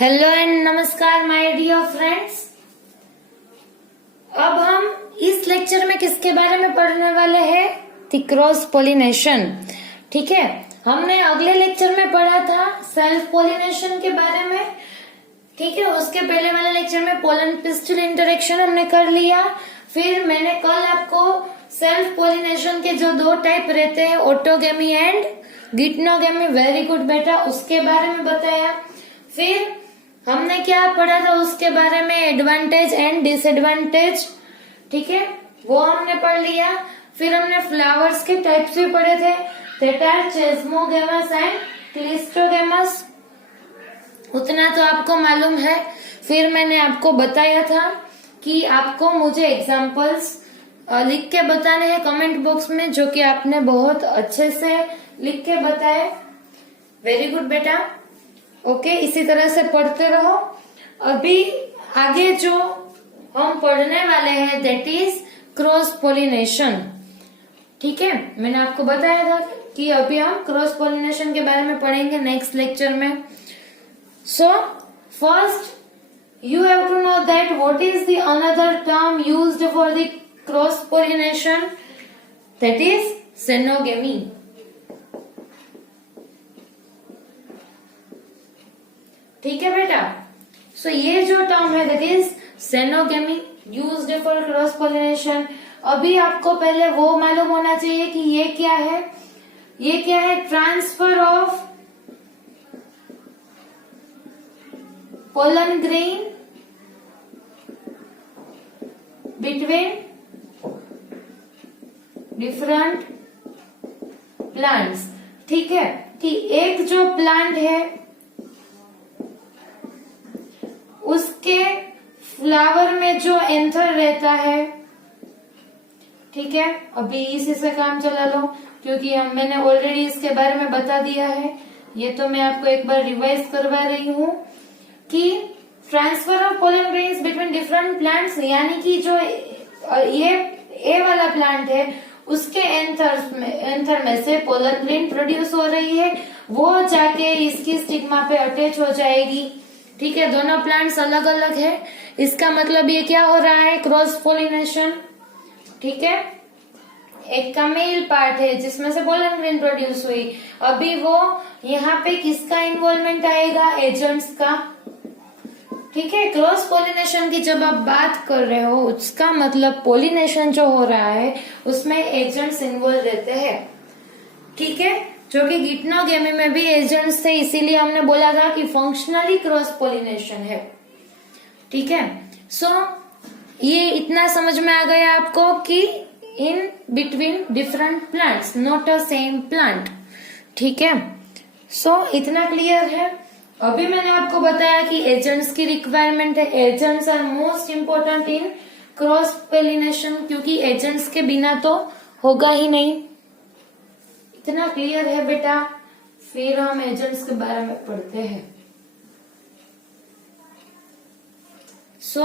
Hello and नमस्कार my dear friends. अब हम इस लेक्चर में किसके बारे में पढ़ने वाले हैं? The cross pollination. ठीक है, हमने अगले लेक्चर में पढ़ा था सेल्फ पोलिनेशन के बारे में। ठीक है, उसके पहले वाले लेक्चर में पोलन पिस्टल इंटरेक्शन हमने कर लिया। फिर मैंने कल आपको सेल्फ पोलिनेशन के जो दो टाइप रहते हैं, ऑटोगेमी एंड गिटनोगेमी, वेरी गुड बेटा, उसके बारे में बताया। फिर हमने क्या पढ़ा था उसके बारे में, एडवांटेज एंड डिसएडवांटेज। ठीक है, वो हमने पढ़ लिया। फिर हमने फ्लावर्स के टाइप्स भी पढ़े थे, that are chasmogamous and cleistogamous, उतना तो आपको मालूम है। फिर मैंने आपको बताया था कि आपको मुझे एग्जांपल्स लिख के बताने हैं कमेंट बॉक्स में, जो कि आपने बहुत अच्छे से लिख के बताए। वेरी गुड बेटा, ओके, इसी तरह से पढ़ते रहो। अभी आगे जो हम पढ़ने वाले हैं दैट इज क्रॉस पोलिनेशन। ठीक है, मैंने आपको बताया था कि अभी हम क्रॉस पोलिनेशन के बारे में पढ़ेंगे नेक्स्ट लेक्चर में। So first you have to know that what is the another term used for the cross pollination, that is xenogamy. ठीक है बेटा, सो ये जो टर्म है that is xenogamy used for cross pollination. अभी आपको पहले वो मालूम होना चाहिए कि ये क्या है। ये क्या है? Transfer of pollen grain between different plants। ठीक है, कि एक जो प्लांट है उसके फ्लावर में जो एंथर रहता है, ठीक है, अभी इसी से काम चला लो क्योंकि मैंने ऑलरेडी इसके बारे में बता दिया है। ये तो मैं आपको एक बार रिवाइज करवा रही हूँ कि transfer of pollen grains between different plants, यानी कि जो ये ए वाला प्लांट है उसके एंथर में से पोलन ग्रेन प्रोड्यूस हो रही है, वो जाके इसकी स्टिग्मा पे अटैच हो जाएगी। ठीक है, दोनों प्लांट्स अलग अलग है, इसका मतलब ये क्या हो रहा है? Cross pollination. ठीक है, एक का मेल पार्ट है जिसमें से पोलन ग्रेन प्रोड्यूस हुई, अभी वो यहाँ पे किसका इन्वॉल्वमेंट आएगा? एजेंट्स का। ठीक है, क्रॉस पोलिनेशन की जब आप बात कर रहे हो उसका मतलब पोलिनेशन जो हो रहा है उसमें एजेंट्स इन्वॉल्व रहते हैं। ठीक है, जो कि गिटनोगेमी में भी एजेंट्स थे, इसीलिए हमने बोला था कि फंक्शनली क्रॉस पोलिनेशन है। ठीक है, सो ये इतना समझ में आ गया आपको कि in between different plants, not a same plant. ठीक है, सो इतना क्लियर है। अभी मैंने आपको बताया कि एजेंट्स की रिक्वायरमेंट है। Agents are most important in cross pollination, क्योंकि एजेंट्स के बिना तो होगा ही नहीं। इतना क्लियर है बेटा। फिर हम एजेंट्स के बारे में पढ़ते हैं। So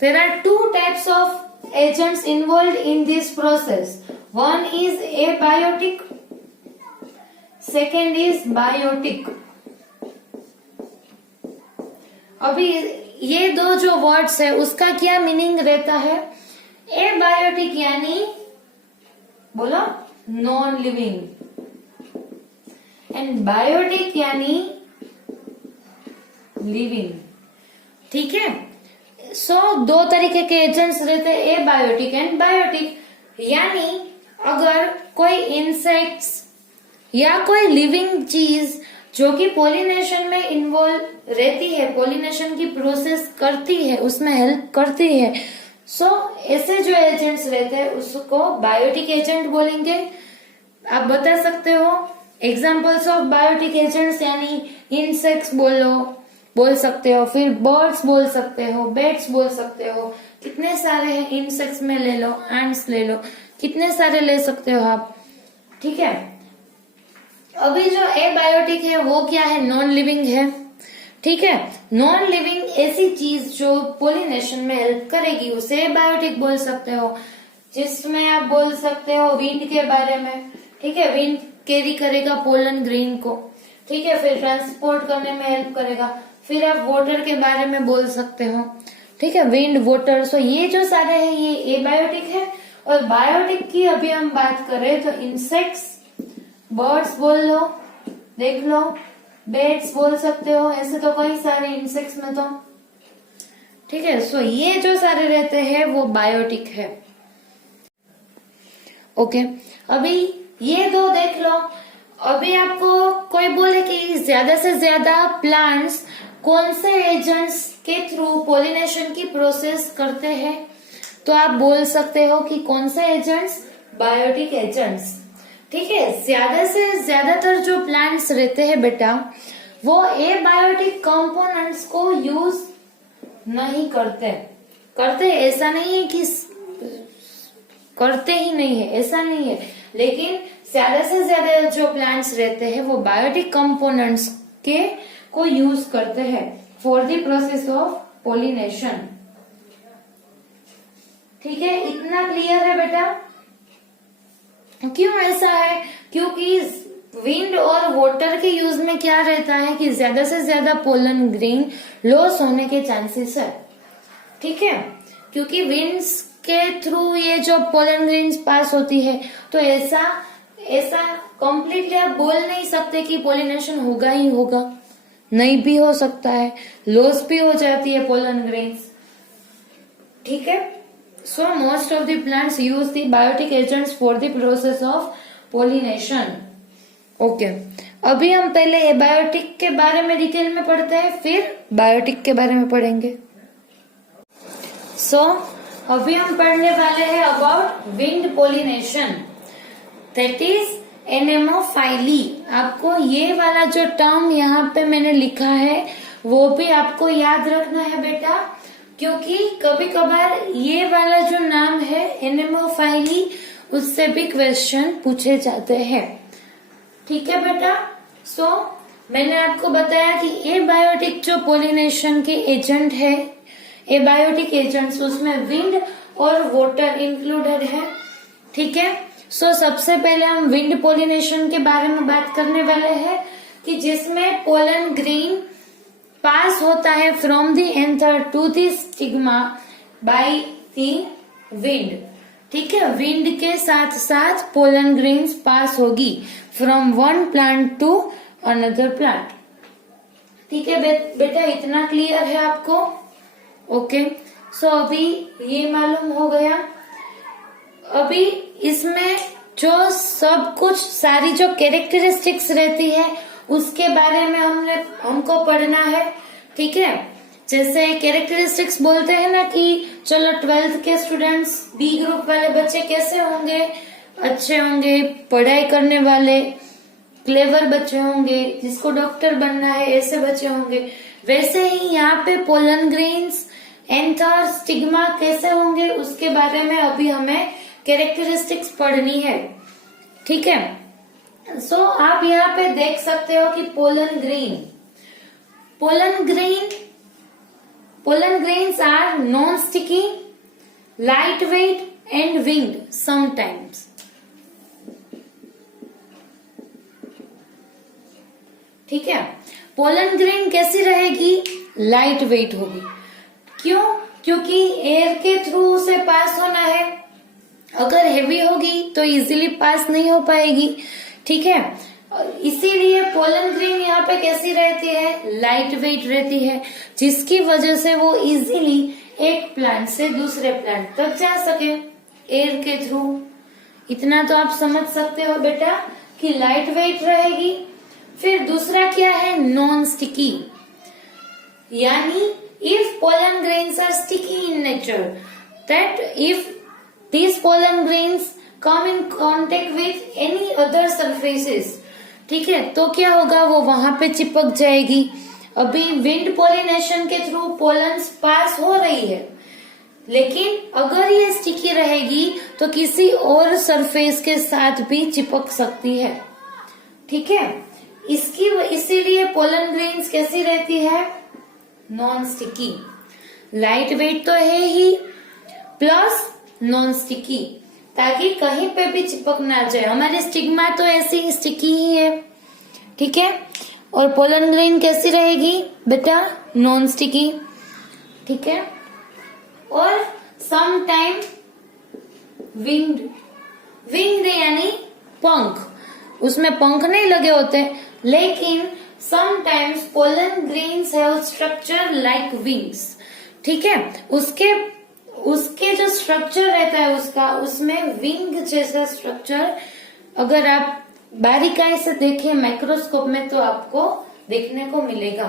there are two types of agents involve in this process. One is abiotic, second is biotic. अभी ये दो जो वर्ड्स है उसका क्या मीनिंग रहता है? एबायोटिक यानी बोलो नॉन लिविंग, एंड बायोटिक यानी लिविंग। ठीक है, सो दो तरीके के एजेंट्स रहते हैं, एबायोटिक एंड बायोटिक। यानी अगर कोई इंसेक्ट्स या कोई लिविंग चीज जो कि पोलिनेशन में इन्वॉल्व रहती है, पोलिनेशन की प्रोसेस करती है, उसमें हेल्प करती है, सो ऐसे जो एजेंट्स रहते हैं उसको बायोटिक एजेंट बोलेंगे। आप बता सकते हो एग्जांपल्स ऑफ बायोटिक एजेंट्स, यानी इंसेक्ट्स बोल सकते हो, फिर बर्ड्स बोल सकते हो, बैट्स बोल सकते हो, कितने सारे हैं। इंसेक्ट्स में ले लो, एंट्स ले लो, कितने सारे ले सकते हो आप। ठीक है, अभी जो एबायोटिक है वो क्या है? नॉन लिविंग है। ठीक है, नॉन लिविंग ऐसी चीज जो पोलिनेशन में हेल्प करेगी उसे एबायोटिक बोल सकते हो, जिसमें आप बोल सकते हो विंड के बारे में। ठीक है, विंड कैरी करेगा पोलन ग्रेन को। ठीक है, फिर ट्रांसपोर्ट करने में हेल्प करेगा। फिर आप वाटर के बारे में बोल सकते हो, ठीक है, विंड, वाटर। सो ये जो सारे हैं ये एबायोटिक है। और बायोटिक की अभी हम बात करें तो इंसेक्ट्स, बर्ड्स बोल लो, देख लो, बेट्स बोल सकते हो, ऐसे तो कई सारे इंसेक्ट्स में तो, ठीक है। सो ये जो सारे रहते हैं वो बायोटिक है। ओके, अभी ये दो देख लो। अभी आपको कोई बोले कि ज्यादा से ज्यादा प्लांट्स कौन से एजेंट्स के थ्रू पॉलिनेशन की प्रोसेस करते हैं, तो आप बोल सकते हो कि कौन से एजेंट्स, बायोटिक एजेंट्स, ठीक है। ज्यादा से ज्यादातर जो प्लांट्स रहते हैं बेटा वो एबायोटिक कंपोनेंट्स को यूज नहीं करते ऐसा नहीं है कि करते ही नहीं है, ऐसा नहीं है, लेकिन ज्यादा से ज्यादा जो प्लांट्स रहते हैं वो बायोटिक कंपोनेंट्स के को यूज करते हैं for the process of pollination, ठीक है। इतना क्लियर है बेटा? क्यों ऐसा है? क्योंकि विंड और वाटर के यूज में क्या रहता है कि ज्यादा से ज्यादा पोलन ग्रेन लॉस होने के चांसेस है, ठीक है। क्योंकि विंड्स के थ्रू ये जो पोलन ग्रेन्स पास होती है, तो ऐसा कंप्लीटली आप बोल नहीं सकते कि पोलिनेशन होगा ही होगा, नहीं भी हो सकता है, लॉस भी हो जाती है पोलन ग्रेन्स, ठीक है। So most of the plants use the biotic agents for the process of pollination. Okay. अभी हम पहले एबायोटिक के बारे में डिटेल में पढ़ते हैं, फिर बायोटिक के बारे में पढ़ेंगे। So अभी हम पढ़ने वाले हैं about wind pollination, that is anemophily. आपको ये वाला जो टर्म यहाँ पे मैंने लिखा है वो भी आपको याद रखना है बेटा, क्योंकि कभी कभार ये वाला जो नाम है एनेमोफाइली उससे भी क्वेश्चन पूछे जाते हैं, ठीक है बेटा। सो मैंने आपको बताया कि एबायोटिक जो पोलिनेशन के एजेंट है, एबायोटिक एजेंट्स उसमें विंड और वाटर इंक्लूडेड है, ठीक है। सो सबसे पहले हम विंड पोलिनेशन के बारे में बात करने वाले हैं कि जिसमें पोलन ग्रेन पास होता है from the anther to the stigma by the wind, ठीक है। विंड के साथ साथ पोलन ग्रेन्स पास होगी from one plant to another plant, ठीक है बेटा। इतना क्लियर है आपको? ओके। सो अभी ये मालूम हो गया। अभी इसमें जो सब कुछ सारी जो कैरेक्टरिस्टिक्स रहती है उसके बारे में हमको पढ़ना है, ठीक है। जैसे कैरेक्टरिस्टिक्स बोलते हैं ना कि चलो 12th के स्टूडेंट्स, बी ग्रुप वाले बच्चे कैसे होंगे, अच्छे होंगे, पढ़ाई करने वाले, क्लेवर बच्चे होंगे, जिसको डॉक्टर बनना है ऐसे बच्चे होंगे। वैसे ही यहाँ पे पोलन ग्रेन्स, एंथर, स्टिग्मा कैसे होंगे उसके बारे में अभी हमें कैरेक्टरिस्टिक्स पढ़नी है, ठीक है। सो आप यहाँ पे देख सकते हो कि pollen grains are non sticky, light weight and winged sometimes, ठीक है। पोलन ग्रेन कैसी रहेगी? लाइट वेट होगी। क्यों? क्योंकि एयर के थ्रू उसे पास होना है, अगर हेवी होगी तो इजीली पास नहीं हो पाएगी, ठीक है। इसीलिए पोलन ग्रेन यहाँ पे कैसी रहती है? लाइट वेट रहती है, जिसकी वजह से वो इजीली एक प्लांट से दूसरे प्लांट तक जा सके एयर के थ्रू। इतना तो आप समझ सकते हो बेटा कि लाइट वेट रहेगी। फिर दूसरा क्या है? नॉन स्टिकी, यानी if pollen grains are sticky in nature, that if these pollen grains come in contact with any other surfaces, ठीक है, तो क्या होगा? वो वहां पे चिपक जाएगी। अभी विंड पोलिनेशन के थ्रू पोलन्स पास हो रही है, लेकिन अगर ये स्टिकी रहेगी तो किसी और सरफेस के साथ भी चिपक सकती है, ठीक है। इसीलिए पोलन ग्रेन्स कैसी रहती है? Non sticky. लाइट वेट तो है ही, प्लस नॉन स्टिकी, ताकि कहीं पे भी चिपक ना जाए। हमारे स्टिग्मा तो ऐसी ही स्टिकी ही है, ठीक है। और पोलन ग्रेन कैसी रहेगी बेटा? नॉन स्टिकी, ठीक है। और सम टाइम विंग्ड, विंग्ड यानी पंख, उसमें पंख नहीं लगे होते, लेकिन sometimes pollen grains have structure like Winx, ठीक है। उसके जो स्ट्रक्चर रहता है उसका, उसमें विंग जैसा स्ट्रक्चर अगर आप बारीकाई से देखें माइक्रोस्कोप में तो आपको देखने को मिलेगा,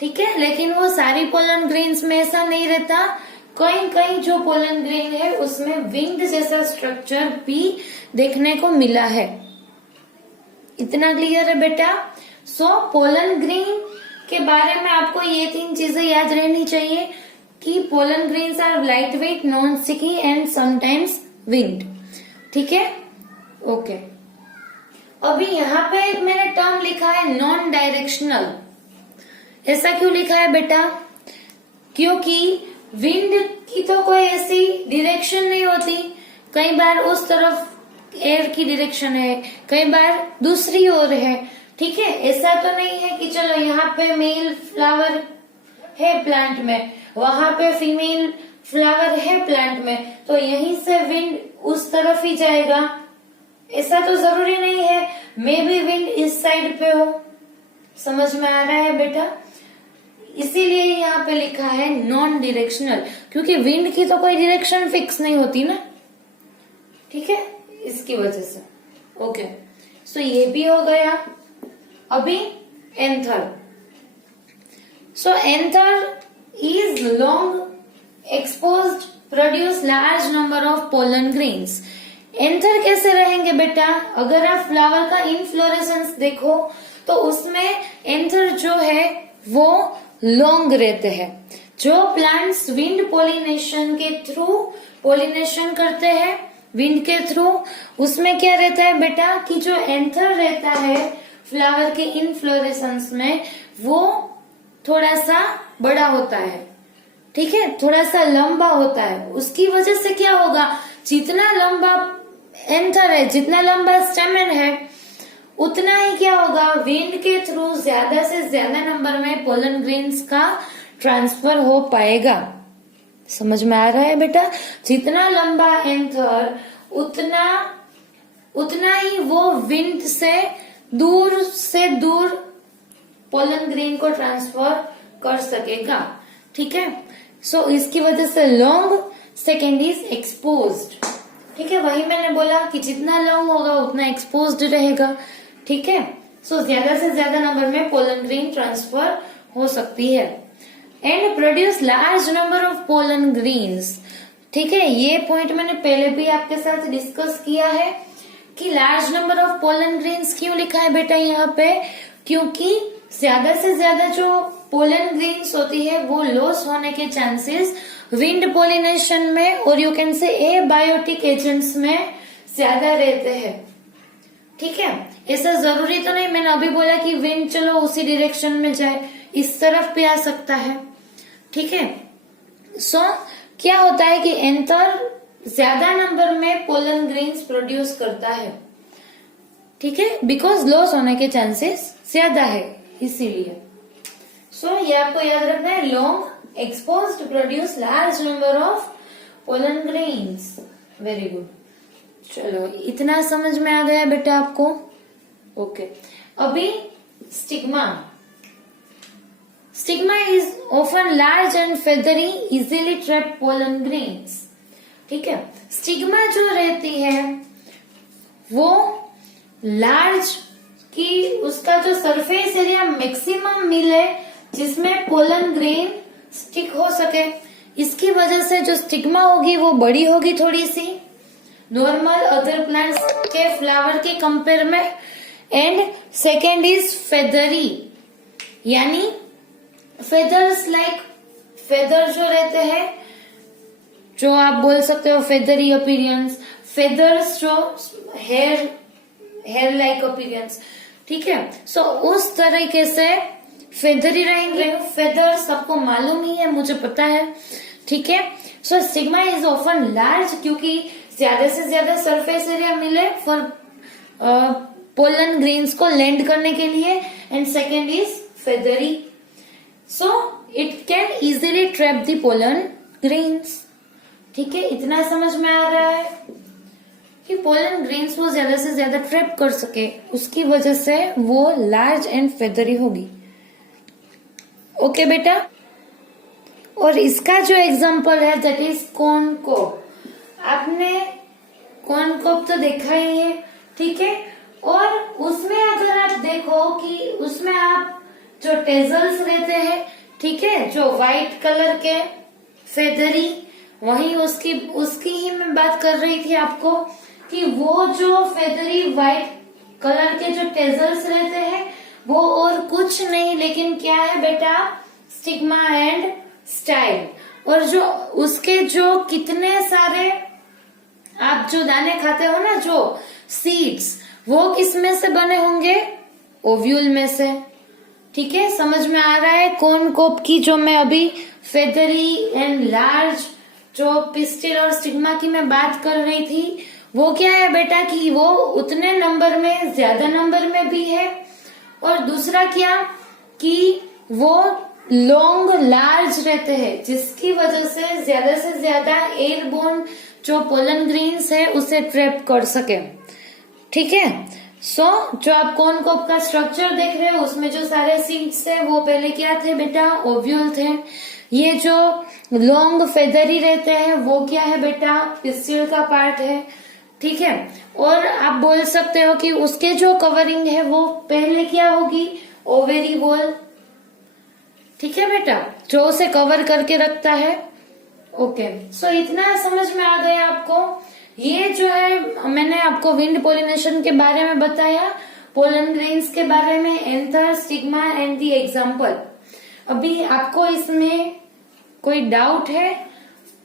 ठीक है। लेकिन वो सारी पोलन ग्रेन्स में ऐसा नहीं रहता, कहीं कहीं जो पोलन ग्रेन है उसमें विंग जैसा स्ट्रक्चर भी देखने को मिला है। इतना क्लियर है बेटा? सो पोलन ग्रेन के बारे में आपको ये 3 चीजें याद रहनी चाहिए कि pollen grains are light weight, non sticky and sometimes winged, ठीक है। ओके, अभी यहाँ पे एक मैंने टर्म लिखा है नॉन डायरेक्शनल। ऐसा क्यों लिखा है बेटा? क्योंकि विंड की तो कोई ऐसी डायरेक्शन नहीं होती, कई बार उस तरफ एयर की डायरेक्शन है, कई बार दूसरी ओर है, ठीक है। ऐसा तो नहीं है कि चलो यहाँ पे मेल फ्लावर है प्लांट में, वहां पे फीमेल फ्लावर है प्लांट में, तो यहीं से विंड उस तरफ ही जाएगा, ऐसा तो जरूरी नहीं है। मे बी विंड इस साइड पे हो। समझ में आ रहा है बेटा? इसीलिए यहाँ पे लिखा है नॉन डायरेक्शनल, क्योंकि विंड की तो कोई डायरेक्शन फिक्स नहीं होती ना, ठीक है, इसकी वजह से। ओके, सो ये भी हो गया। अभी anther. So anther is long exposed, produce large number of pollen grains. Anther कैसे रहेंगे बेटा? अगर आप फ्लावर का इनफ्लोरेसेंस देखो तो उसमें एंथर जो है वो लॉन्ग रहते हैं। जो प्लांट्स विंड पोलिनेशन के थ्रू पोलिनेशन करते हैं, विंड के थ्रू, उसमें क्या रहता है बेटा कि जो एंथर रहता है फ्लावर के इनफ्लोरेसेंस में वो थोड़ा सा बड़ा होता है, ठीक है, थोड़ा सा लंबा होता है। उसकी वजह से क्या होगा, जितना लंबा एंथर है, जितना लंबा स्टेमन है, उतना ही क्या होगा, विंड के थ्रू ज्यादा से ज्यादा नंबर में पोलन ग्रेन्स का ट्रांसफर हो पाएगा। समझ में आ रहा है बेटा? जितना लंबा एंथर उतना ही वो विंड से दूर पोलन ग्रेन को ट्रांसफर कर सकेगा, ठीक है। सो इसकी वजह से लॉन्ग। सेकेंड इज एक्सपोज्ड, ठीक है, वही मैंने बोला कि जितना लॉन्ग होगा उतना एक्सपोज्ड रहेगा, ठीक है। सो ज्यादा से ज्यादा नंबर में पोलन ग्रेन ट्रांसफर हो सकती है। And produce large number of pollen grains, ठीक है। ये पॉइंट मैंने पहले भी आपके साथ डिस्कस किया है कि large number of pollen grains क्यों लिखा है बेटा यहाँ पे, क्योंकि ज्यादा से ज्यादा जो पोलन ग्रेन्स होती है वो लॉस होने के चांसेस विंड पोलिनेशन में और you can say abiotic agents में ज्यादा रहते हैं, ठीक है। ऐसा जरूरी तो नहीं, मैंने अभी बोला कि विंड चलो उसी डायरेक्शन में जाए, इस तरफ भी आ सकता है, ठीक है। सो क्या होता है कि एंथर ज्यादा नंबर में पोलन ग्रेन्स प्रोड्यूस करता है, ठीक है, बिकॉज लॉस होने के चांसेस ज्यादा है, इसीलिए। सो ये आपको याद रखना है, long exposed produce large number of pollen grains. Very good. चलो इतना समझ में आ गया बेटा आपको? ओके, अभी stigma. Stigma is often large and feathery, easily trap pollen grains, ठीक है। स्टिग्मा जो रहती है वो लार्ज की, उसका जो सरफेस एरिया मैक्सिमम मिले जिसमें पोलन ग्रेन स्टिक हो सके, इसकी वजह से जो स्टिग्मा होगी वो बड़ी होगी थोड़ी सी नॉर्मल अदर प्लांट्स के फ्लावर के कंपेयर में। एंड सेकेंड इज फेदरी, यानी फेदर्स लाइक, फेदर जो रहते हैं, जो आप बोल सकते हो फेदरी अपीयरेंस, फेदर्स जो हेयर लाइक अपीयरेंस, ठीक है। सो उस तरीके से फेदरी रहेंगे। फेदर्स सबको मालूम ही है, मुझे पता है, ठीक है। सो स्टिग्मा इज ऑफन लार्ज, क्योंकि ज्यादा से ज्यादा सरफेस एरिया मिले फॉर पोलन ग्रेन्स को लैंड करने के लिए, and second is feathery, so it can easily trap the pollen grains. ठीक है, इतना समझ में आ रहा है कि पोलन ग्रेन्स को ज्यादा से ज्यादा ट्रैप कर सके, उसकी वजह से वो लार्ज एंड फेदरी होगी। ओके बेटा, और इसका जो एग्जांपल है दैट इज कॉर्न कोब। आपने कॉर्न कोब तो देखा ही है, ठीक है, और उसमें अगर आप देखो कि उसमें आप जो टेजल्स रहते हैं, ठीक है, जो व्हाइट कलर के फेदरी, वही उसकी ही मैं बात कर रही थी आपको कि वो जो फेदरी व्हाइट कलर के जो टेजल्स रहते हैं वो और कुछ नहीं लेकिन क्या है बेटा, स्टिग्मा एंड स्टाइल। और जो उसके जो कितने सारे आप जो दाने खाते हो ना, जो सीड्स, वो किस में से बने होंगे, ओव्यूल में से। ठीक है, समझ में आ रहा है। कॉर्न कोब की जो मैं अभी फेदरी एंड लार्ज जो पिस्टिल और स्टिग्मा की मैं बात कर रही थी, वो क्या है बेटा कि वो उतने नंबर में, ज्यादा नंबर में भी है, और दूसरा क्या कि वो लॉन्ग लार्ज रहते हैं, जिसकी वजह से ज्यादा एयरबोर्न जो पोलन ग्रेन्स है उसे ट्रैप कर सके। ठीक है, सो जो आप कॉर्न कोब का स्ट्रक्चर देख रहे हो उसमें जो सारे सीड्स है वो पहले क्या थे बेटा, ओव्यूल थे। ये जो लॉन्ग फेदरी रहते हैं वो क्या है बेटा, पिस्टिल का पार्ट है। ठीक है, और आप बोल सकते हो कि उसके जो कवरिंग है वो पहले क्या होगी, ओवेरी वॉल। ठीक है बेटा, जो उसे कवर करके रखता है। ओके, सो इतना समझ में आ गया आपको। ये जो है मैंने आपको विंड पोलिनेशन के बारे में बताया, पोलन ग्रेन्स के बारे में, anther, stigma and the example. अभी आपको इसमें कोई डाउट है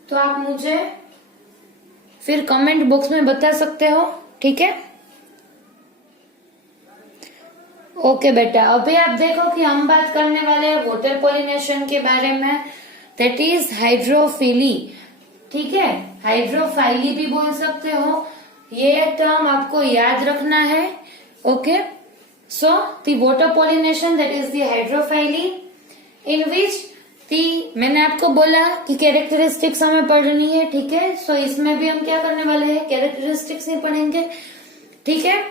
तो आप मुझे फिर कमेंट बॉक्स में बता सकते हो। ठीक है, ओके बेटा, अभी आप देखो कि हम बात करने वाले हैं वाटर पोलिनेशन के बारे में, दैट इज हाइड्रोफिली। ठीक है, हाइड्रोफाइली भी बोल सकते हो, ये टर्म आपको याद रखना है। Okay, so the water pollination that is the hydrophily in which मैंने आपको बोला कि कैरेक्टरिस्टिक्स हमें पढ़नी है। ठीक है, सो इसमें भी हम क्या करने वाले हैं, कैरेक्टरिस्टिक्स ही पढ़ेंगे। ठीक है,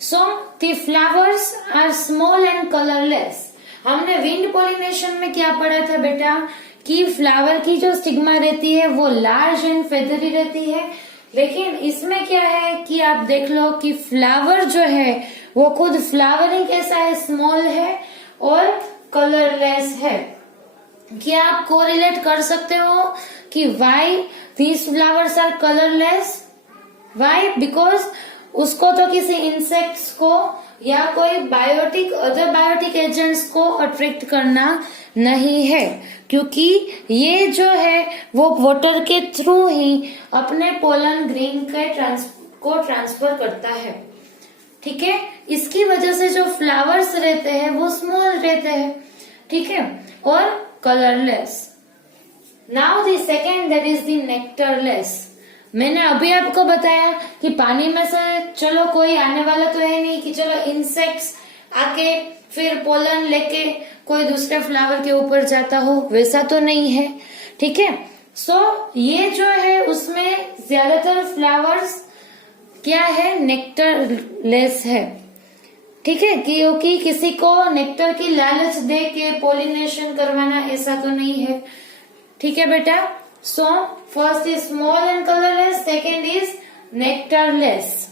so the flowers are small and colourless. हमने विंड पोलिनेशन में क्या पढ़ा था बेटा कि फ्लावर की जो स्टिग्मा रहती है वो लार्ज एंड फेदरी रहती है, लेकिन इसमें क्या है कि आप देख लो कि फ्लावर जो है वो खुद फ्लावरिंग कैसा है, स्मॉल है और कलरलेस है। क्या आप कोरिलेट कर सकते हो कि why these flowers are colourless? Why? Because उसको तो किसी इंसेक्ट्स को या कोई बायोटिक, अदर बायोटिक एजेंट्स को अट्रैक्ट करना नहीं है, क्योंकि ये जो है वो वाटर के थ्रू ही अपने पोलन ग्रेन को ट्रांसफर करता है। ठीक है, इसकी वजह से जो फ्लावर्स रहते हैं वो स्मॉल रहते हैं। ठीक है, और colourless. Now the second that is the nectarless. मैंने अभी आपको बताया कि पानी में से चलो कोई आने वाला तो है नहीं कि चलो इंसेक्ट्स आके फिर पोलन लेके कोई दूसरे फ्लावर के ऊपर जाता हो, वैसा तो नहीं है। ठीक है, सो ये जो है उसमें ज्यादातर फ्लावर्स क्या है, नेक्टरलेस है। ठीक है, क्योंकि किसी को नेक्टर की लालच दे के पोलिनेशन करवाना ऐसा तो नहीं है। ठीक है बेटा, so first is small and colourless, second is nectarless.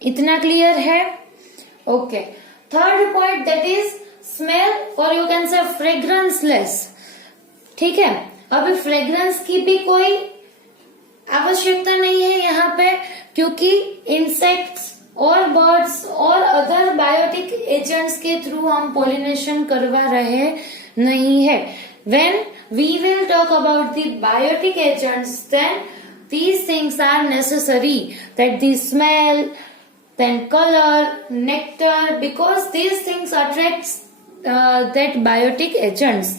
इतना क्लियर है? Okay, third point that is smell और यू कैन से फ्रेग्रेंसलेस। ठीक है, अभी फ्रेग्रेंस की भी कोई आवश्यकता नहीं है यहाँ पे, क्योंकि इंसेक्ट्स और बर्ड्स और अदर बायोटिक एजेंट्स के थ्रू हम पोलिनेशन करवा रहे नहीं है। When we will talk about the biotic agents, then these things are necessary, that the smell, then color, nectar, because these things attracts that biotic agents.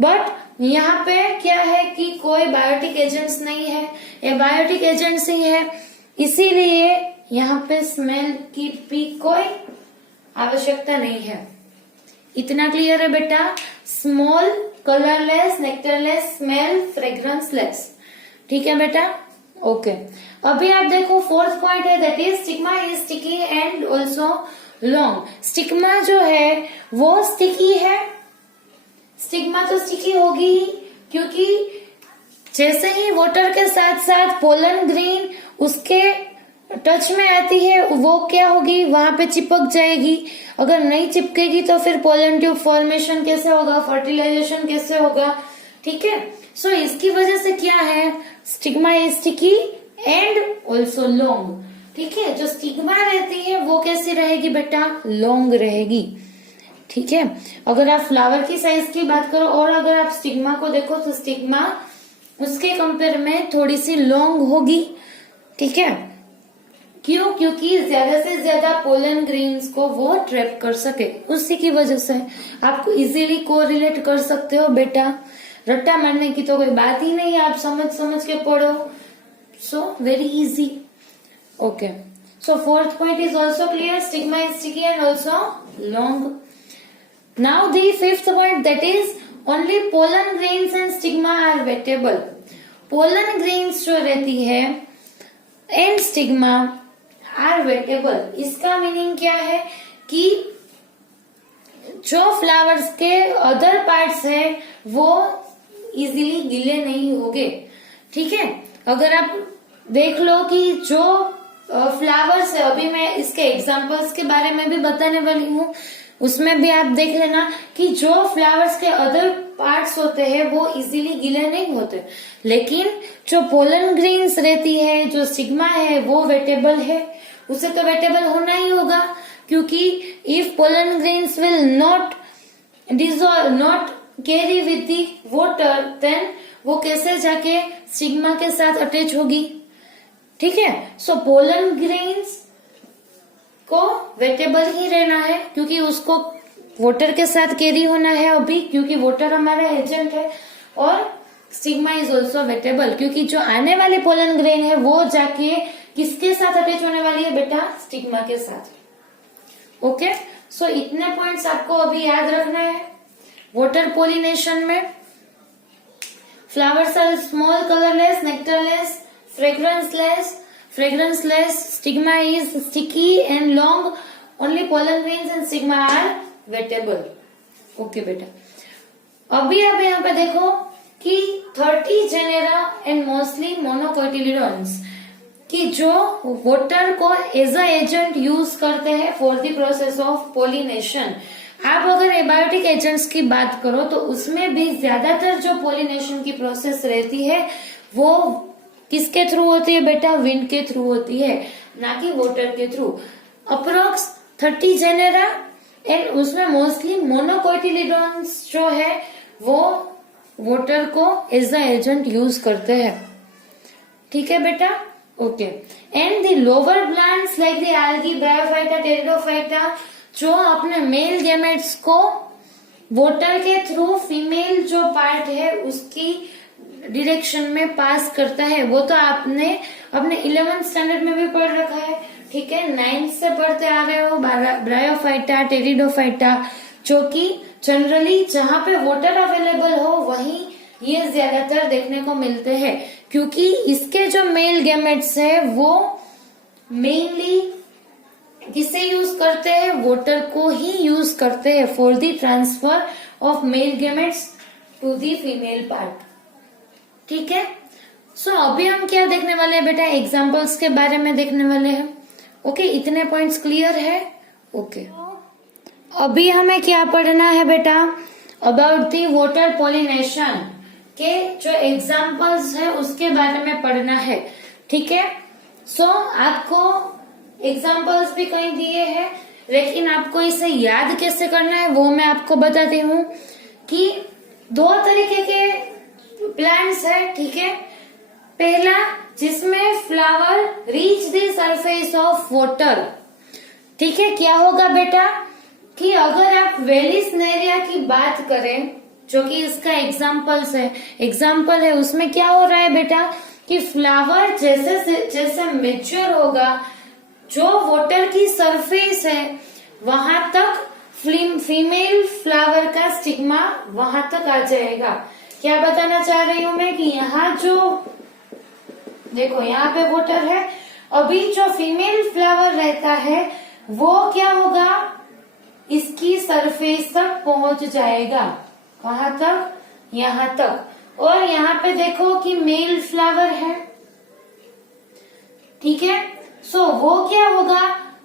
But यहाँ पे क्या है कि कोई बायोटिक एजेंट्स नहीं है, ये बायोटिक एजेंट्स ही है, इसीलिए यहाँ पे स्मेल की भी कोई आवश्यकता नहीं है। इतना क्लियर है बेटा? Small, colourless, nectarless, smell, fragranceless. ठीक है बेटा? ओके। अभी आप देखो फोर्थ पॉइंट है, that is stigma is sticky and also long. Stigma जो है वो स्टिकी है। स्टिग्मा तो स्टिकी होगी ही, क्योंकि जैसे ही वाटर के साथ साथ पोलन ग्रेन उसके टच में आती है, वो क्या होगी, वहां पे चिपक जाएगी। अगर नहीं चिपकेगी तो फिर पोलन ट्यूब फॉर्मेशन कैसे होगा, फर्टिलाइजेशन कैसे होगा। ठीक है? सो इसकी वजह से क्या है, stigma is sticky and also long. ठीक है? जो स्टिग्मा रहती है वो कैसी रहेगी बेटा, लॉन्ग रहेगी। ठीक है? अगर आप फ्लावर की साइज की बात करो और अगर आप स्टिग्मा को देखो तो स्टिग्मा उसके कंपेयर में थोड़ी सी लॉन्ग होगी। ठीक है? क्यों? क्योंकि ज्यादा से ज्यादा पोलन ग्रेन्स को वो ट्रैप कर सके, उसी की वजह से आपको इजीली कोरिलेट कर सकते हो बेटा। रट्टा मारने की तो कोई बात ही नहीं है, आप समझ समझ के पढ़ो। So very easy. Okay, so fourth point is also clear, stigma is sticky and also long. Now the fifth point, that is only pollen grains and stigma are wettable. Pollen grains जो रहती है and stigma are wettable, इसका meaning क्या है कि जो flowers के other parts है वो इजीली गीले नहीं होंगे। ठीक है? अगर आप देख लो कि जो फ्लावर्स है, अभी मैं इसके एग्जांपल्स के बारे में भी बताने वाली हूँ, उसमें भी आप देख लेना कि जो फ्लावर्स के अदर पार्ट्स होते हैं वो इजीली गीले नहीं होते, लेकिन जो पोलन ग्रेन्स रहती है, जो स्टिग्मा है, वो वेटेबल है। उसे तो वेटेबल होना ही होगा, क्योंकि if pollen grains will not dissolve, not carry with the water, then वो कैसे जाके स्टिग्मा के साथ अटैच होगी। ठीक है? सो पोलन ग्रेन्स को वेटेबल ही रहना है, क्योंकि उसको वाटर के साथ कैरी होना है अभी, क्योंकि वाटर हमारा एजेंट है। और स्टिग्मा इज ऑल्सो वेटेबल, क्योंकि जो आने वाली पोलन ग्रेन है वो जाके किसके साथ अटैच होने वाली है बेटा, स्टिग्मा के साथ। ओके, सो इतने पॉइंट्स आपको अभी याद रखना है। वाटर पोलिनेशन में flowers are small, colourless, nectarless, fragranceless, stigma is sticky and long, only pollen grains and stigma are wettable. Okay बेटा, अभी आप यहाँ पे देखो कि 30 जेनेरा एंड मोस्टली मोनोकोटिलिडोन्स कि जो वाटर को एज अ एजेंट यूज करते हैं for the process of pollination. आप अगर एबायोटिक एजेंट्स की बात करो तो उसमें भी ज्यादातर जो पोलिनेशन की प्रोसेस रहती है वो किसके थ्रू होती है बेटा, विंड के थ्रू होती है, ना कि वाटर के थ्रू। अप्रोक्स 30 जेनेरा एंड उसमें मोस्टली मोनोकोटिलिडोन्स जो है वो वाटर को एज अ एजेंट यूज करते हैं। ठीक है बेटा? Okay, and the lower plants like the algae, bryophyta, pteridophyta, जो अपने मेल गैमेट्स को वाटर के थ्रू फीमेल जो पार्ट है उसकी डायरेक्शन में पास करता है। वो तो आपने अपने 11th स्टैंडर्ड में भी पढ़ रखा है। ठीक है? 9th से पढ़ते आ रहे हो। ब्रायोफाइटा, टेरिडोफाइटा, जो कि जनरली जहां पे वाटर अवेलेबल हो वहीं ये ज्यादातर देखने को मिलते हैं, क्योंकि इसके जो मेल गैमेट्स है वो मेनली किसे यूज करते हैं, वाटर को ही यूज करते हैं for the transfer of male gametes to the female part. ठीक है? सो अभी हम क्या देखने वाले हैं बेटा, एग्जाम्पल्स के बारे में देखने वाले हैं। ओके, इतने पॉइंट्स क्लियर है? ओके, अभी हमें क्या पढ़ना है बेटा, अबाउट दी वाटर पोलिनेशन के जो एग्जाम्पल्स है उसके बारे में पढ़ना है। ठीक है? सो आपको एग्जाम्पल्स भी कहीं दिए हैं, लेकिन आपको इसे याद कैसे करना है वो मैं आपको बताती हूँ कि 2 तरीके के प्लांट्स है। ठीक है? पहला, जिसमें flower reach the surface of water. ठीक है? क्या होगा बेटा कि अगर आप वेलिस्नेरिया की बात करें, जो कि इसका एग्जाम्पल है, उसमें क्या हो रहा है बेटा कि फ्लावर जैसे जैसे मेच्योर होगा जो वाटर की सरफेस है वहां तक फीमेल फ्लावर का स्टिग्मा वहां तक आ जाएगा। क्या बताना चाह रही हूं मैं कि यहाँ जो देखो यहाँ पे वाटर है, अभी जो फीमेल फ्लावर रहता है वो क्या होगा, इसकी सरफेस तक पहुंच जाएगा। कहाँ तक? यहाँ तक। और यहाँ पे देखो कि मेल फ्लावर है, ठीक है। सो वो क्या होगा,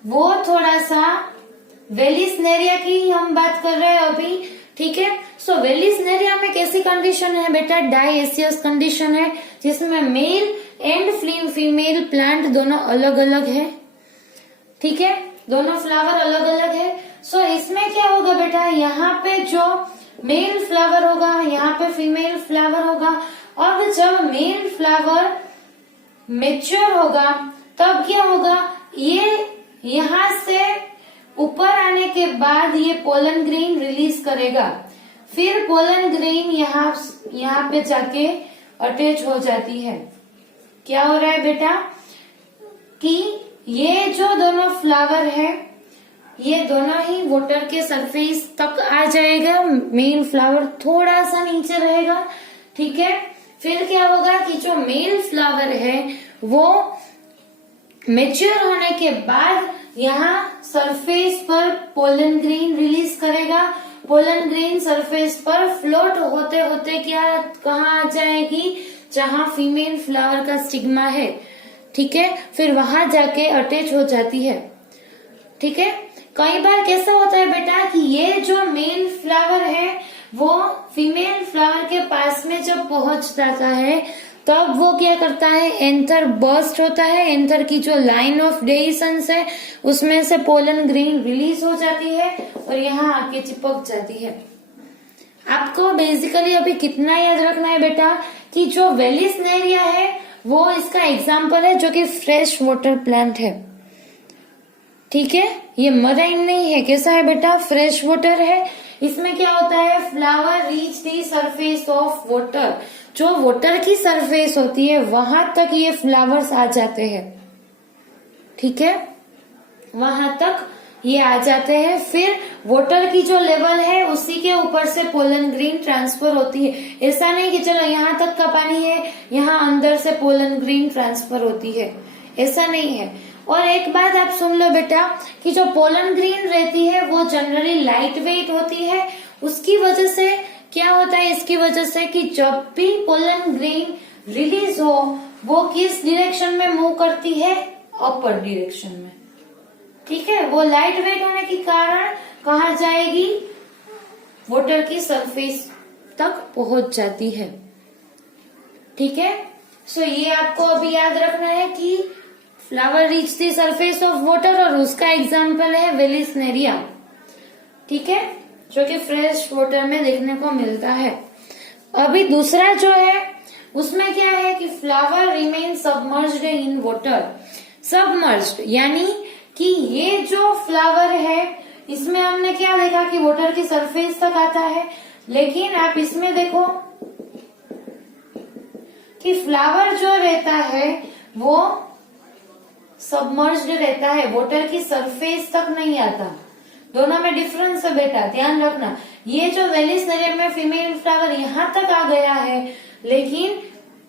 वो थोड़ा सा वेलिस्नेरिया की हम बात कर रहे हैं अभी, ठीक है। सो वेलिस्नेरिया में कैसी कंडीशन है बेटा, डाइएसियस कंडीशन है जिसमें मेल एंड फीमेल प्लांट दोनों अलग अलग है, ठीक है, दोनों फ्लावर अलग अलग है। सो इसमें क्या होगा बेटा, यहाँ पे जो मेल फ्लावर होगा यहाँ पे फीमेल फ्लावर होगा, और जब मेल फ्लावर मेच्योर होगा तब क्या होगा, ये यहाँ से ऊपर आने के बाद ये पोलन ग्रेन रिलीज करेगा, फिर पोलन ग्रेन यहाँ पे जाके अटैच हो जाती है। क्या हो रहा है बेटा कि ये जो दोनों फ्लावर है ये दोनों ही वाटर के सरफेस तक आ जाएगा, मेल फ्लावर थोड़ा सा नीचे रहेगा, ठीक है। फिर क्या होगा कि जो मेल फ्लावर है वो मेच्योर होने के बाद यहाँ सरफेस पर पोलन ग्रेन रिलीज करेगा। पोलन ग्रेन सरफेस पर फ्लोट होते होते क्या कहाँ आ जाएगी, जहाँ फीमेल फ्लावर का स्टिग्मा है, ठीक है, फिर वहां जाके अटैच हो जाती है, ठीक है। कई बार कैसा होता है बेटा कि ये जो मेल फ्लावर है वो फीमेल फ्लावर के पास में जब पहुंच जाता है तब वो क्या करता है, एंथर बर्स्ट होता है, एंथर की जो लाइन ऑफ डेhiscence है उसमें से पोलन ग्रेन रिलीज हो जाती है और यहाँ आके चिपक जाती है। आपको बेसिकली अभी कितना याद रखना है बेटा कि जो वेलिस्नेरिया है वो इसका एग्जाम्पल है जो कि फ्रेश वाटर प्लांट है, ठीक है। ये मराइन नहीं है, कैसा है बेटा, फ्रेश वाटर है। इसमें क्या होता है, flower reach the surface of water, जो वाटर की सरफेस होती है वहां तक ये फ्लावर्स आ जाते हैं, ठीक है, वहां तक ये आ जाते हैं। फिर वाटर की जो लेवल है उसी के ऊपर से पोलन ग्रेन ट्रांसफर होती है। ऐसा नहीं कि चलो यहाँ तक का पानी है यहाँ अंदर से पोलन ग्रेन ट्रांसफर होती है, ऐसा नहीं है। और एक बात आप सुन लो बेटा कि जो पोलन ग्रेन रहती है वो जनरली लाइट वेट होती है। उसकी वजह से क्या होता है, इसकी वजह से कि जब भी पोलन ग्रेन रिलीज हो वो किस डायरेक्शन में मूव करती है, अपर डायरेक्शन में, ठीक है। वो लाइट वेट होने के कारण कहाँ जाएगी, वाटर की सरफेस तक पहुंच जाती है, ठीक है। सो ये आपको अभी याद रखना है कि flower reach the surface of water और उसका एग्जाम्पल है वेलिस्नेरिया, ठीक है, जो कि फ्रेश वाटर में देखने को मिलता है। अभी दूसरा जो है उसमें क्या है कि flower remain submerged in water. Submerged यानी कि ये जो फ्लावर है इसमें हमने क्या देखा कि वाटर की सरफेस तक आता है, लेकिन आप इसमें देखो कि फ्लावर जो रहता है वो सबमर्ज्ड रहता है, वाटर की सरफेस तक नहीं आता। दोनों में डिफरेंस है बेटा, ध्यान रखना। ये जो वेलिस्नेरिया में फीमेल फ्लावर यहाँ तक आ गया है, लेकिन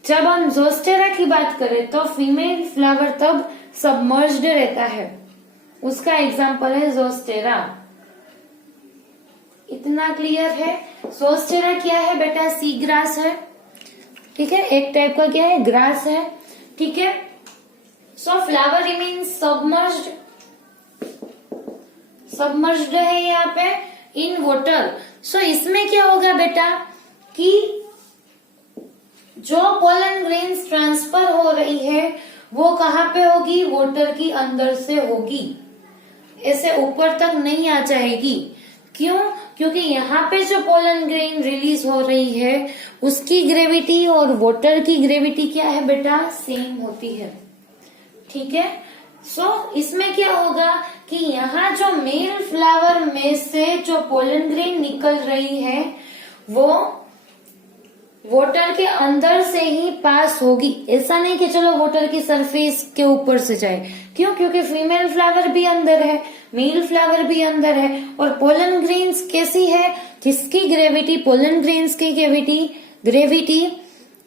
जब हम ज़ोस्टेरा की बात करें तो फीमेल फ्लावर तब सबमर्ज्ड रहता है, उसका एग्जाम्पल है ज़ोस्टेरा। इतना क्लियर है। ज़ोस्टेरा क्या है बेटा, सी ग्रास है, ठीक है, एक टाइप का क्या है, ग्रास है, ठीक है। सो फ्लावर रिमेन्स सबमर्ज्ड, सबमर्ज्ड है यहाँ पे इन वाटर। सो इसमें क्या होगा बेटा कि जो पोलन ग्रेन्स ट्रांसफर हो रही है वो कहाँ पे होगी, वाटर की अंदर से होगी, ऐसे ऊपर तक नहीं आ जाएगी। क्यों? क्योंकि यहाँ पे जो पोलन ग्रेन रिलीज हो रही है उसकी ग्रेविटी और वाटर की ग्रेविटी क्या है बेटा, सेम होती है, ठीक है। सो इसमें क्या होगा कि यहाँ जो मेल फ्लावर में से जो पोलन ग्रेन निकल रही है वो वाटर के अंदर से ही पास होगी। ऐसा नहीं कि चलो वाटर की सरफेस के ऊपर से जाए। क्यों? क्योंकि फीमेल फ्लावर भी अंदर है, मेल फ्लावर भी अंदर है। और पोलन ग्रेन्स कैसी है? किसकी ग्रेविटी? पोलन ग्रेन्स की ग्रेविटी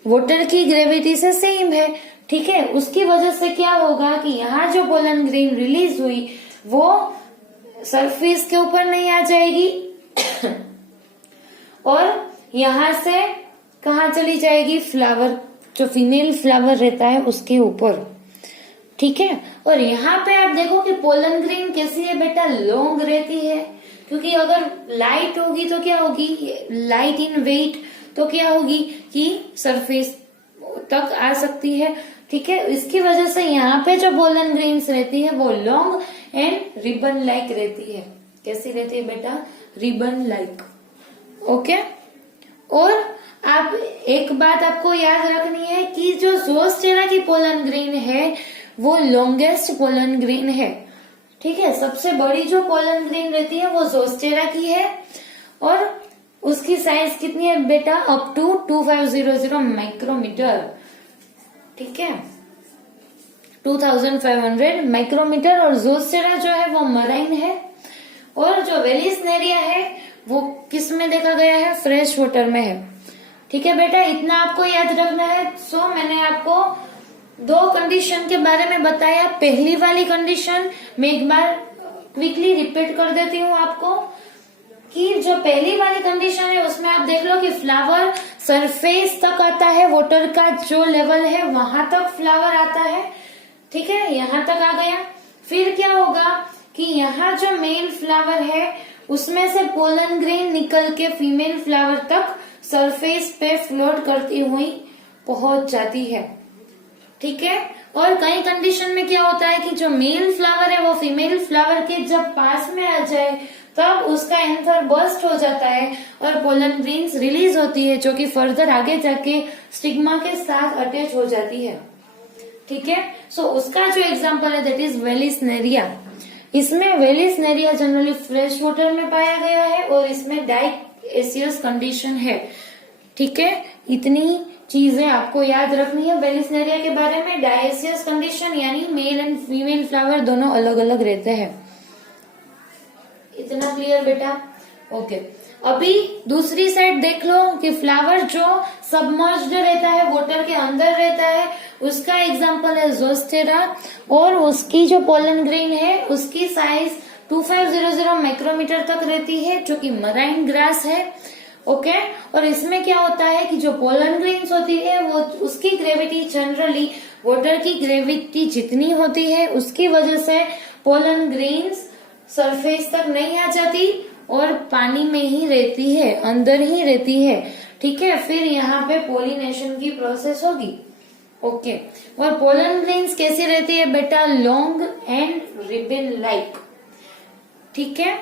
वाटर की ग्रेविटी से सेम है। ठीक है, उसकी वजह से क्या होगा कि यहाँ जो पोलन ग्रेन रिलीज हुई वो सरफेस के ऊपर नहीं आ जाएगी और यहाँ से कहा चली जाएगी? फ्लावर, जो फीमेल फ्लावर रहता है उसके ऊपर। ठीक है, और यहाँ पे आप देखो कि पोलन ग्रेन कैसी है बेटा? लॉन्ग रहती है। क्योंकि अगर लाइट होगी तो क्या होगी? लाइट इन वेट तो क्या होगी कि सरफेस तक आ सकती है। ठीक है, इसकी वजह से यहाँ पे जो पोलन ग्रेन्स रहती है वो लॉन्ग एंड रिबन लाइक रहती है। कैसी रहती है बेटा? Ribbon like. ओके, और आप एक बात आपको याद रखनी है कि जो ज़ोस्टेरा की पोलन ग्रेन है वो लॉन्गेस्ट पोलन ग्रेन है। ठीक है, सबसे बड़ी जो पोलन ग्रेन रहती है वो ज़ोस्टेरा की है और उसकी साइज कितनी है बेटा? Up to 2500 micrometre. ठीक है, 2500 माइक्रोमीटर। और ज़ोस्टेरा जो है वो मराइन है और जो वेलिस्नेरिया है वो किस में देखा गया है? फ्रेश वाटर में है। ठीक है बेटा, इतना आपको याद रखना है। सो मैंने आपको दो कंडीशन के बारे में बताया। पहली वाली कंडीशन मैं एक बार क्विकली रिपीट कर देती हूँ आपको कि जो पहली वाली कंडीशन है उसमें आप देख लो कि फ्लावर सरफेस तक आता है, वाटर का जो लेवल है वहां तक फ्लावर आता है। ठीक है, यहाँ तक आ गया। फिर क्या होगा कि यहाँ जो मेल फ्लावर है उसमें से पोलन ग्रेन निकल के फीमेल फ्लावर तक सरफेस पे फ्लोट करती हुई पहुंच जाती है। ठीक है, और कई कंडीशन में क्या होता है कि जो मेल फ्लावर है वो फीमेल फ्लावर के जब पास में आ जाए तब उसका एंथर बर्स्ट हो जाता है और पोलन ग्रेन्स रिलीज होती है जो कि फर्दर आगे जाके स्टिग्मा के साथ अटैच हो जाती है। ठीक है, सो उसका जो एग्जांपल है दैट इज वेलिस्नेरिया। इसमें वेलिस्नेरिया जनरली फ्रेश वाटर में पाया गया है और इसमें डाइएसियस कंडीशन है। ठीक है, इतनी चीजें आपको याद रखनी है वेलिस्नेरिया के बारे में। डाइएसियस कंडीशन यानी मेल एंड फीमेल फ्लावर दोनों अलग अलग रहते हैं। इतना क्लियर बेटा? ओके, अभी दूसरी साइड देख लो कि फ्लावर जो सबमर्ज्ड रहता है, वाटर के अंदर रहता है, उसका एग्जांपल है ज़ोस्टेरा और उसकी जो पोलन ग्रेन है उसकी साइज 2500 माइक्रोमीटर तक रहती है जो कि मराइन ग्रास है। ओके, और इसमें क्या होता है कि जो पोलन ग्रेन्स होती है वो उसकी ग्रेविटी जनरली वाटर की ग्रेविटी जितनी होती है उसकी वजह से पोलन ग्रेन्स सरफेस तक नहीं आ जाती और पानी में ही रहती है, अंदर ही रहती है। ठीक है, फिर यहाँ पे पोलिनेशन की प्रोसेस होगी। ओके, और पोलन ग्रेन्स कैसी रहती है बेटा? Long and ribbon like. ठीक है,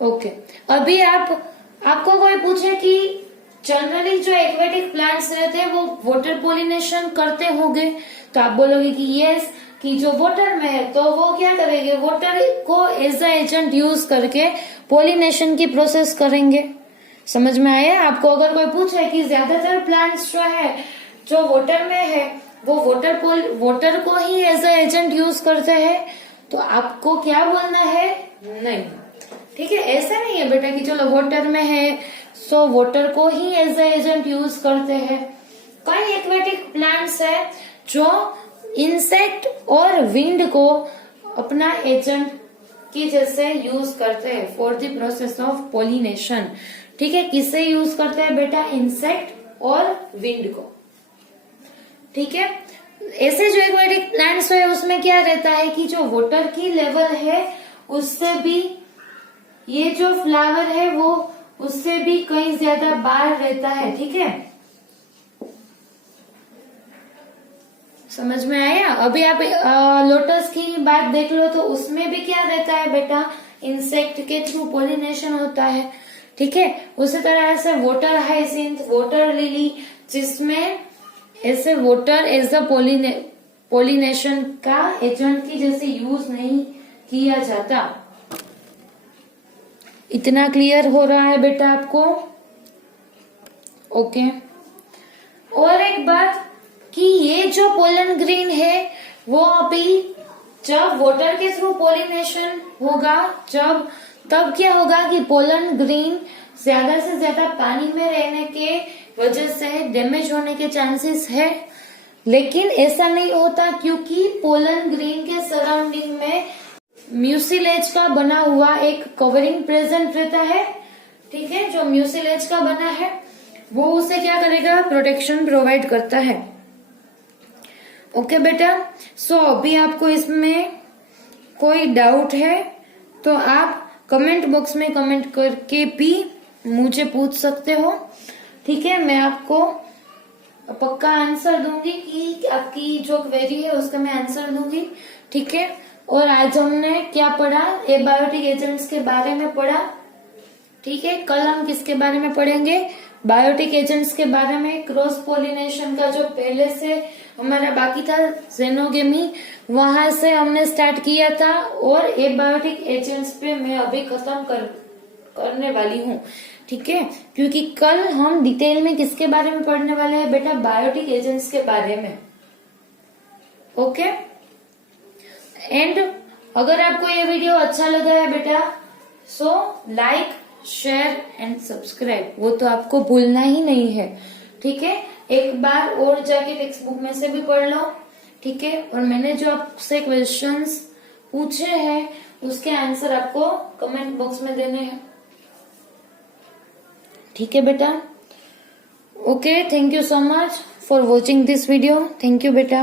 ओके। अभी आपको कोई पूछे कि जनरली जो एक्वेटिक प्लांट्स रहते हैं वो वाटर पोलिनेशन करते होंगे, तो आप बोलोगे कि यस, कि जो वाटर में है तो वो क्या करेंगे? वाटर को एज अ एजेंट यूज करके पोलिनेशन की प्रोसेस करेंगे। समझ में आया? आपको अगर कोई पूछे कि ज्यादातर प्लांट्स जो है जो वाटर में है वो वाटर को ही एज अ एजेंट यूज करते हैं, तो आपको क्या बोलना है? नहीं। ठीक है, ऐसा नहीं है बेटा कि चलो वाटर में है सो वाटर को ही एज अ एजेंट यूज करते हैं। कई एक्वेटिक प्लांट्स है जो इंसेक्ट और विंड को अपना एजेंट की जैसे यूज करते हैं for the process of pollination. ठीक है, किससे यूज करते हैं बेटा? इंसेक्ट और विंड को। ठीक है, ऐसे जो एक्वेटिक प्लांट्स है उसमें क्या रहता है कि जो वाटर की लेवल है उससे भी ये जो फ्लावर है वो उससे भी कहीं ज्यादा बाहर रहता है। ठीक है, समझ में आया? अभी आप लोटस की बात देख लो तो उसमें भी क्या रहता है बेटा? इंसेक्ट के थ्रू पोलिनेशन होता है। ठीक है, उसी तरह से वाटर हाइसिंथ, वाटर लिली, जिसमें ऐसे वाटर एज अ पोलिनेशन का एजेंट की जैसे यूज नहीं किया जाता। इतना क्लियर हो रहा है बेटा आपको? ओके, और एक बात कि ये जो पोलन ग्रेन है वो अभी जब वाटर के थ्रू पोलिनेशन होगा तब क्या होगा कि पोलन ग्रेन ज्यादा से ज्यादा पानी में रहने के वजह से डैमेज होने के चांसेस है, लेकिन ऐसा नहीं होता क्योंकि पोलन ग्रेन के सराउंडिंग में म्यूसिलेज का बना हुआ एक कवरिंग प्रेजेंट रहता है। ठीक है, जो म्यूसिलेज का बना है वो उसे क्या करेगा, प्रोटेक्शन प्रोवाइड करता है। ओके बेटा, सो अभी आपको इसमें कोई डाउट है तो आप कमेंट बॉक्स में कमेंट करके भी मुझे पूछ सकते हो। ठीक है, मैं आपको पक्का आंसर दूंगी कि आपकी जो क्वेरी है उसका मैं आंसर दूंगी। ठीक है, और आज हमने क्या पढ़ा, एबायोटिक एजेंट्स के बारे में पढ़ा। ठीक है, कल हम किसके बारे में पढ़ेंगे, बायोटिक एजेंट्स के बारे में। क्रॉस पोलिनेशन का जो पहले से हमारा बाकी था जेनोगेमी, वहां से हमने स्टार्ट किया था और एबायोटिक एजेंट्स पे मैं अभी खत्म करने वाली हूँ। ठीक है, क्योंकि कल हम डिटेल में किसके बारे में पढ़ने वाले हैं बेटा, बायोटिक एजेंट्स के बारे में। ओके, एंड अगर आपको ये वीडियो अच्छा लगा है बेटा, so like share and subscribe, वो तो आपको भूलना ही नहीं है। ठीक है, एक बार और जाके टेक्स्ट बुक में से भी पढ़ लो। ठीक है, और मैंने जो आपसे क्वेश्चंस पूछे हैं उसके आंसर आपको कमेंट बॉक्स में देने हैं। ठीक है बेटा, okay, thank you so much for watching this video. Thank you बेटा।